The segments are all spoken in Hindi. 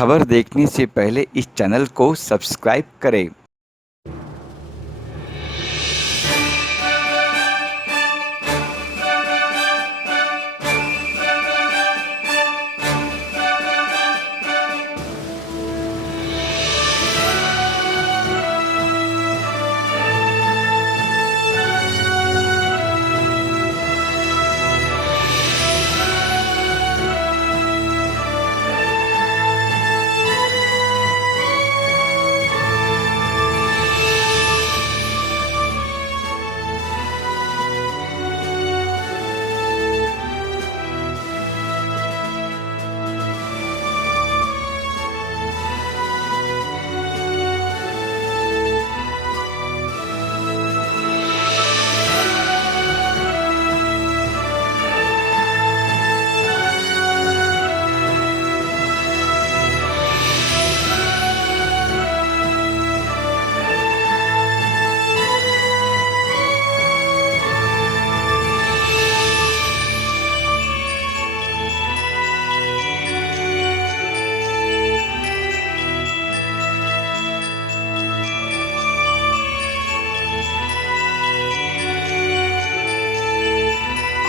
खबर देखने से पहले इस चैनल को सब्सक्राइब करें।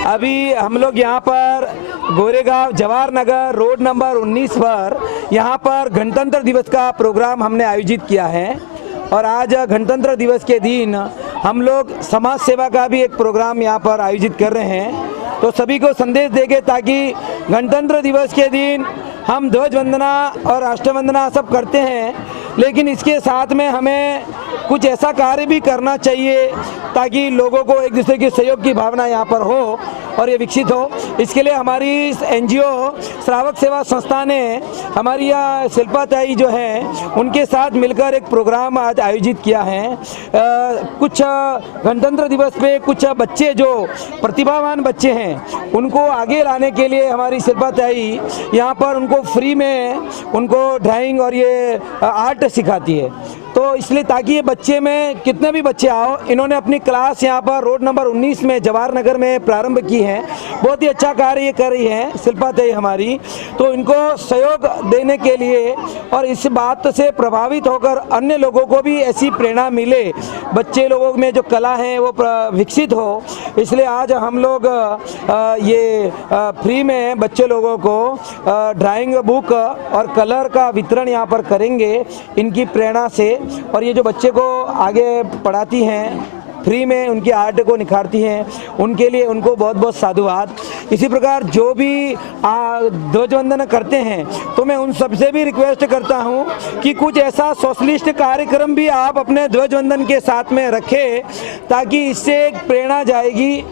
अभी हम लोग यहाँ पर गोरेगांव जवाहर नगर रोड नंबर 19 पर यहाँ पर गणतंत्र दिवस का प्रोग्राम हमने आयोजित किया है। और आज गणतंत्र दिवस के दिन हम लोग समाज सेवा का भी एक प्रोग्राम यहाँ पर आयोजित कर रहे हैं। तो सभी को संदेश देंगे ताकि गणतंत्र दिवस के दिन हम ध्वज वंदना और राष्ट्रवंदना सब करते हैं, लेकिन इसके साथ में हमें कुछ ऐसा कार्य भी करना चाहिए ताकि लोगों को एक दूसरे के सहयोग की भावना यहाँ पर हो और ये विकसित हो। इसके लिए हमारी एनजीओ श्रावक सेवा संस्था ने हमारी यह शिल्पा ताई जो हैं उनके साथ मिलकर एक प्रोग्राम आज आयोजित किया है। कुछ गणतंत्र दिवस पे कुछ बच्चे जो प्रतिभावान बच्चे हैं उनको आगे लाने के लिए हमारी शिल्पा ताई यहाँ पर उनको फ्री में उनको ड्राइंग और ये आर्ट सिखाती है। तो इसलिए ताकि ये बच्चे में कितने भी बच्चे आओ, इन्होंने अपनी क्लास यहाँ पर रोड नंबर 19 में जवाहर नगर में प्रारंभ की है। बहुत ही अच्छा कार्य ये कर रही है शिल्पा ताई हमारी। तो इनको सहयोग देने के लिए और इस बात से प्रभावित होकर अन्य लोगों को भी ऐसी प्रेरणा मिले, बच्चे लोगों में जो कला है वो विकसित हो, इसलिए आज हम लोग ये फ्री में बच्चे लोगों को ड्राइंग बुक और कलर का वितरण यहाँ पर करेंगे इनकी प्रेरणा से। और ये जो बच्चे को आगे पढ़ाती हैं फ्री में, उनकी आर्ट को निखारती हैं, उनके लिए उनको बहुत बहुत साधुवाद। इसी प्रकार जो भी ध्वज वंदन करते हैं तो मैं उन सबसे भी रिक्वेस्ट करता हूं कि कुछ ऐसा सोशलिस्ट कार्यक्रम भी आप अपने ध्वज वंदन के साथ में रखें ताकि इससे एक प्रेरणा जाएगी।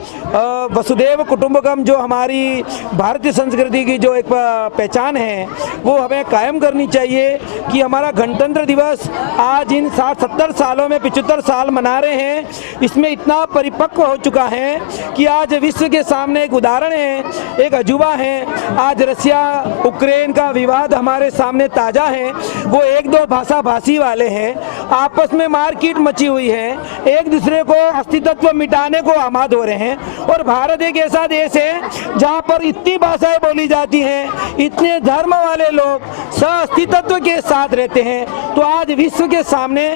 वसुदेव कुटुंबकम जो हमारी भारतीय संस्कृति की जो एक पहचान है वो हमें कायम करनी चाहिए कि हमारा गणतंत्र दिवस आज इन 60-70 सालों में 75 साल मना रहे हैं, इसमें इतना परिपक्व हो चुका है कि आज विश्व के सामने एक उदाहरण है, एक अजूबा है। आज रशिया यूक्रेन का विवाद हमारे सामने ताज़ा है, वो एक दो भाषा भाषी वाले हैं, आपस में मारपीट मची हुई है, एक दूसरे को अस्तित्व मिटाने को आमाद हो रहे हैं। और भारत एक ऐसा देश है जहाँ पर इतनी भाषाएं बोली जाती हैं, इतने धर्म वाले लोग सह-अस्तित्व के साथ रहते हैं। तो आज विश्व के सामने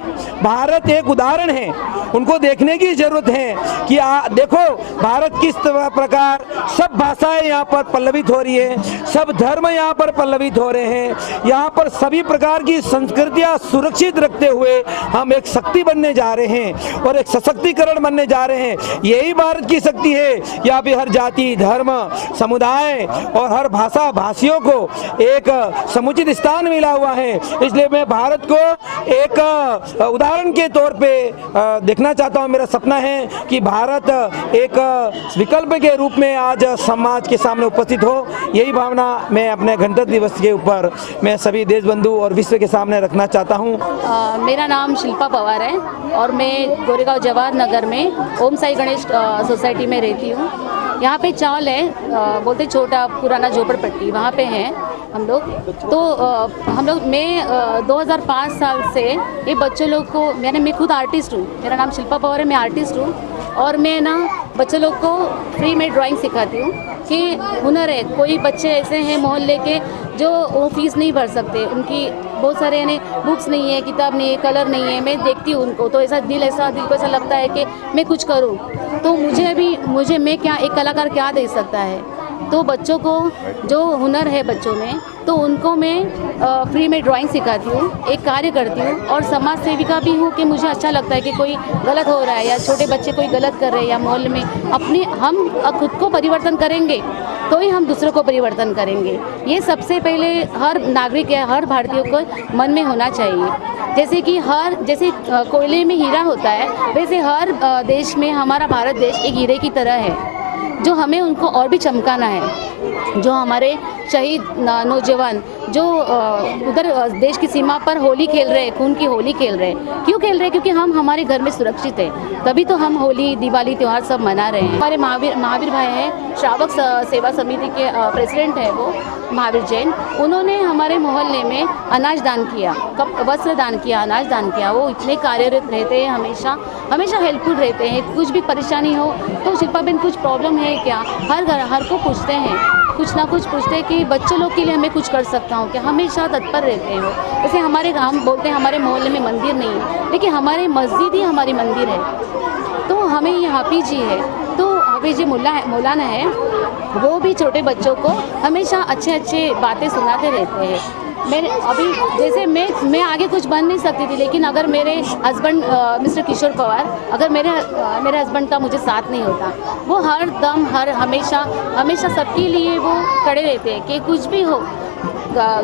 भारत एक उदाहरण है, उनको देखने की जरूरत है कि देखो भारत किस प्रकार सब भाषाएं यहाँ पर पल्लवित हो रही है, सब धर्म यहाँ पर पल्लवित हो रहे हैं, यहाँ पर सभी प्रकार की संस्कृतियाँ सुरक्षित रखते हुए हम एक शक्ति बनने जा रहे हैं और एक सशक्तिकरण बनने जा रहे हैं। यही भारत की शक्ति है। यहाँ पे हर जाति धर्म समुदाय और हर भाषा भाषियों को एक समुचित स्थान मिला हुआ है। इसलिए मैं भारत को एक उदाहरण के तौर पे देखना चाहता हूँ। मेरा सपना है कि भारत एक विकल्प के रूप में आज समाज के सामने उपस्थित हो। यही भावना मैं अपने गणतंत्र दिवस के ऊपर मैं सभी देश बंधु और विश्व के सामने रखना चाहता हूँ। मेरा नाम शिल्पा पवार है और मैं गोरेगांव जवाहर नगर में ओम साई गणेश सोसाइटी में रहती हूँ। यहाँ पे चाल है, बोलते छोटा पुराना झोपड़पट्टी, वहाँ पे हैं हम लोग। तो हम लोग मैं 2005 साल से ये बच्चे लोग को मैं खुद आर्टिस्ट हूँ, मेरा नाम शिल्पा पवार है, मैं आर्टिस्ट हूँ। और मैं ना बच्चे लोग को फ्री में ड्राइंग सिखाती हूँ कि हुनर है। कोई बच्चे ऐसे हैं मोहल्ले के जो वो फीस नहीं भर सकते, उनकी बहुत सारे यानी बुक्स नहीं है, किताब नहीं है, कलर नहीं है। मैं देखती हूँ उनको तो दिल को ऐसा लगता है कि मैं कुछ करूँ, तो मैं क्या, एक कलाकार क्या दे सकता है। तो बच्चों को जो हुनर है बच्चों में, तो उनको मैं फ्री में ड्राइंग सिखाती हूँ, एक कार्य करती हूँ और समाज सेविका भी हूँ कि मुझे अच्छा लगता है कि कोई गलत हो रहा है या छोटे बच्चे कोई गलत कर रहे हैं या मोहल्ले में हम खुद को परिवर्तन करेंगे तो ही हम दूसरों को परिवर्तन करेंगे। ये सबसे पहले हर नागरिक या हर भारतीय को मन में होना चाहिए। जैसे कोयले में हीरा होता है, वैसे हर देश में हमारा भारत देश एक हीरे की तरह है, जो हमें उनको और भी चमकाना है। जो हमारे शहीद नौजवान जो उधर देश की सीमा पर होली खेल रहे हैं, खून की होली खेल रहे हैं, क्यों खेल रहे हैं? क्योंकि हम हमारे घर में सुरक्षित हैं, तभी तो हम होली दिवाली त्यौहार सब मना रहे हैं। हमारे महावीर भाई हैं, श्रावक सेवा समिति के प्रेसिडेंट हैं वो महावीर जैन। उन्होंने हमारे मोहल्ले में अनाज दान किया, वस्त्र दान किया, अनाज दान किया। वो इतने कार्यरत रहते हैं, हमेशा हेल्पफुल रहते हैं। कुछ भी परेशानी हो तो शिल्पा बहन कुछ प्रॉब्लम है क्या, हर को पूछते हैं, कुछ ना कुछ पूछते हैं कि बच्चों लोग के लिए मैं कुछ कर सकता हूँ क्या, हमेशा तत्पर रहते हैं वो। जैसे हम बोलते हैं हमारे मोहल्ले में मंदिर नहीं है, लेकिन हमारे मस्जिद ही हमारी मंदिर है। तो हमें ये हाफिज जी है, तो हाफिज जी मौलाना है, वो भी छोटे बच्चों को हमेशा अच्छे बातें सुनाते रहते हैं। मैं आगे कुछ बन नहीं सकती थी, लेकिन अगर मेरे हस्बैंड मिस्टर किशोर पवार, अगर मेरे हस्बैंड का मुझे साथ नहीं होता, वो हर दम हमेशा सबके लिए वो खड़े रहते हैं कि कुछ भी हो,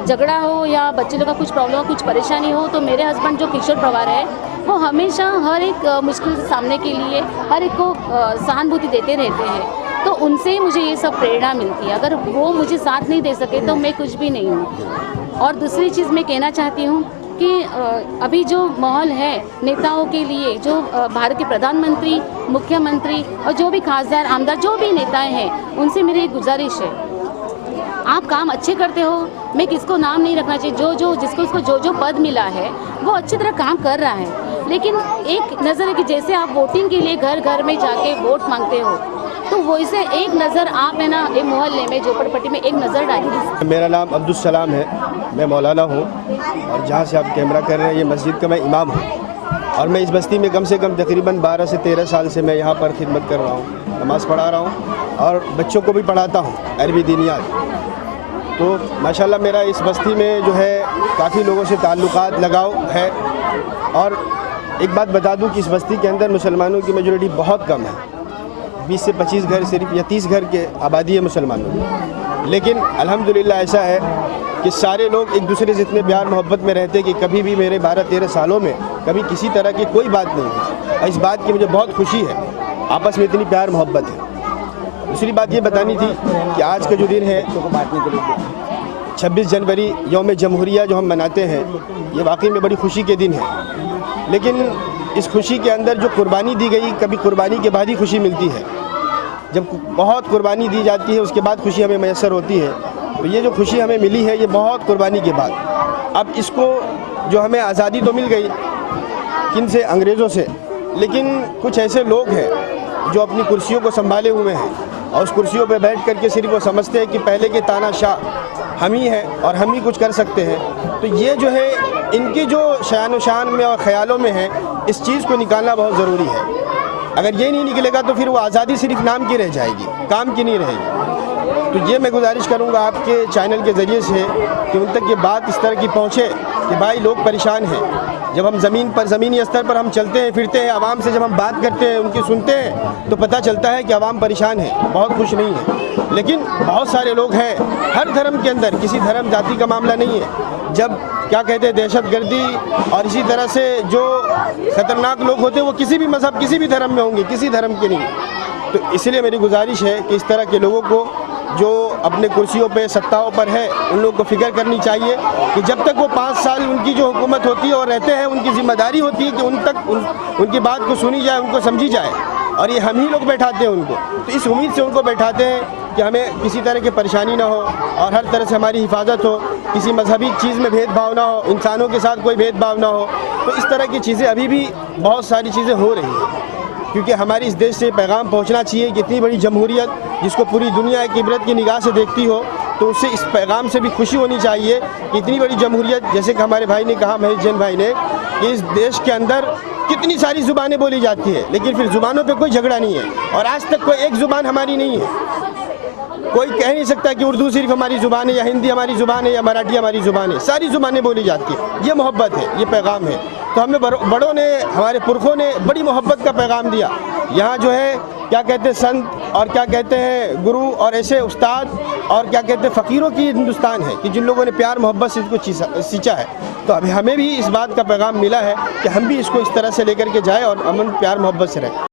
झगड़ा हो या बच्चे लोग का कुछ प्रॉब्लम हो, कुछ परेशानी हो, तो मेरे हस्बैंड जो किशोर पवार है वो हमेशा हर एक मुश्किल से सामने के लिए हर एक को सहानुभूति देते रहते हैं। तो उनसे ही मुझे ये सब प्रेरणा मिलती है। अगर वो मुझे साथ नहीं दे सके तो मैं कुछ भी नहीं हूँ। और दूसरी चीज़ मैं कहना चाहती हूँ कि अभी जो माहौल है नेताओं के लिए, जो भारत के प्रधानमंत्री, मुख्यमंत्री और जो भी खासदार आमदार जो भी नेताएं हैं, उनसे मेरी एक गुजारिश है, आप काम अच्छे करते हो, मैं किसको नाम नहीं रखना चाहिए, जिसको जो पद मिला है वो अच्छी तरह काम कर रहा है, लेकिन एक नज़र है कि जैसे आप वोटिंग के लिए घर घर में जाके वोट मांगते हो, तो वैसे एक नज़र आप है ना एक मोहल्ले में झोपड़पट्टी में एक नज़र डालिए। मेरा नाम अब्दुल सलाम है, मैं मौलाना हूँ और जहाँ से आप कैमरा कर रहे हैं ये मस्जिद का मैं इमाम हूँ। और मैं इस बस्ती में कम से कम तकरीबन 12 से 13 साल से मैं यहाँ पर खिदमत कर रहा हूँ, नमाज़ पढ़ा रहा हूँ और बच्चों को भी पढ़ाता हूँ अरबी दीनियात। तो माशाल्लाह मेरा इस बस्ती में जो है काफ़ी लोगों से ताल्लुकात लगाव है। और एक बात बता दूं कि इस बस्ती के अंदर मुसलमानों की मेजॉरिटी बहुत कम है, 20 से 25 घर सिर्फ या 30 घर के आबादी है मुसलमानों की। लेकिन अल्हम्दुलिल्लाह ऐसा है कि सारे लोग एक दूसरे से इतने प्यार मोहब्बत में रहते कि कभी भी मेरे 12-13 सालों में कभी किसी तरह की कोई बात नहीं हुई और इस बात की मुझे बहुत खुशी है, आपस में इतनी प्यार मोहब्बत है। दूसरी बात ये बतानी थी कि आज का जो दिन है 26 जनवरी यौम जमहूरिया जो हम मनाते हैं, ये वाकई में बड़ी खुशी के दिन है। लेकिन इस खुशी के अंदर जो कुर्बानी दी गई, कभी कुर्बानी के बाद ही खुशी मिलती है। जब बहुत कुर्बानी दी जाती है उसके बाद खुशी हमें मैसर होती है। तो ये जो खुशी हमें मिली है ये बहुत कुर्बानी के बाद। अब इसको जो हमें आज़ादी तो मिल गई किन से, अंग्रेज़ों से, लेकिन कुछ ऐसे लोग हैं जो अपनी कुर्सियों को संभाले हुए हैं और उस कुर्सियों पर बैठ करके सिर्फ वो समझते हैं कि पहले के तानाशाह हम ही हैं और हम ही कुछ कर सकते हैं। तो ये जो है इनकी जो शान व शान में और ख़यालों में है, इस चीज़ को निकालना बहुत ज़रूरी है। अगर ये नहीं निकलेगा तो फिर वो आज़ादी सिर्फ नाम की रह जाएगी, काम की नहीं रहेगी। तो ये मैं गुजारिश करूँगा आपके चैनल के ज़रिए से कि उन तक ये बात इस तरह की पहुँचे कि भाई लोग परेशान हैं। जब हम ज़मीनी स्तर पर हम चलते हैं फिरते हैं, आवाम से जब हम बात करते हैं, उनकी सुनते हैं, तो पता चलता है कि आवाम परेशान है, बहुत खुश नहीं है। लेकिन बहुत सारे लोग हैं, हर धर्म के अंदर, किसी धर्म जाति का मामला नहीं है। जब क्या कहते हैं दहशतगर्दी और इसी तरह से जो ख़तरनाक लोग होते हैं वो किसी भी मज़हब, किसी भी धर्म में होंगे, किसी धर्म के नहीं। तो इसलिए मेरी गुजारिश है कि इस तरह के लोगों को जो अपने कुर्सियों पे सत्ताओं पर है, उन लोगों को फिक्र करनी चाहिए कि जब तक वो 5 साल उनकी जो हुकूमत होती है और रहते हैं, उनकी जिम्मेदारी होती है कि उनकी बात को सुनी जाए, उनको समझी जाए। और ये हम ही लोग बैठाते हैं उनको, तो इस उम्मीद से उनको बैठाते हैं कि हमें किसी तरह की परेशानी ना हो और हर तरह से हमारी हिफाजत हो, किसी मजहबी चीज़ में भेदभाव ना हो, इंसानों के साथ कोई भेदभाव ना हो। तो इस तरह की चीज़ें अभी भी बहुत सारी चीज़ें हो रही हैं। क्योंकि हमारी इस देश से पैगाम पहुंचना चाहिए कि इतनी बड़ी जमहूरियत जिसको पूरी दुनिया एक इबरत की निगाह से देखती हो, तो उससे इस पैगाम से भी खुशी होनी चाहिए कि इतनी बड़ी जमहूरियत, जैसे कि हमारे भाई ने कहा, महेश जैन भाई ने, कि इस देश के अंदर कितनी सारी ज़ुबानें बोली जाती है, लेकिन फिर ज़ुबानों पे कोई झगड़ा नहीं है। और आज तक कोई एक ज़ुबान हमारी नहीं है। कोई कह नहीं सकता कि उर्दू सिर्फ हमारी ज़ुबान है, या हिंदी हमारी ज़ुबान है, या मराठी हमारी ज़ुबान है। सारी ज़ुबानें बोली जाती है। ये मोहब्बत है, ये पैगाम है। तो हमें बड़ों ने, हमारे पुरखों ने बड़ी मोहब्बत का पैगाम दिया। यहाँ जो है क्या कहते हैं संत, और क्या कहते हैं गुरु, और ऐसे उस्ताद, और क्या कहते हैं फ़कीरों की हिंदुस्तान है कि जिन लोगों ने प्यार मोहब्बत से इसको सींचा है। तो अभी हमें भी इस बात का पैगाम मिला है कि हम भी इसको इस तरह से लेकर के जाएँ और अमन प्यार मोहब्बत से रहें।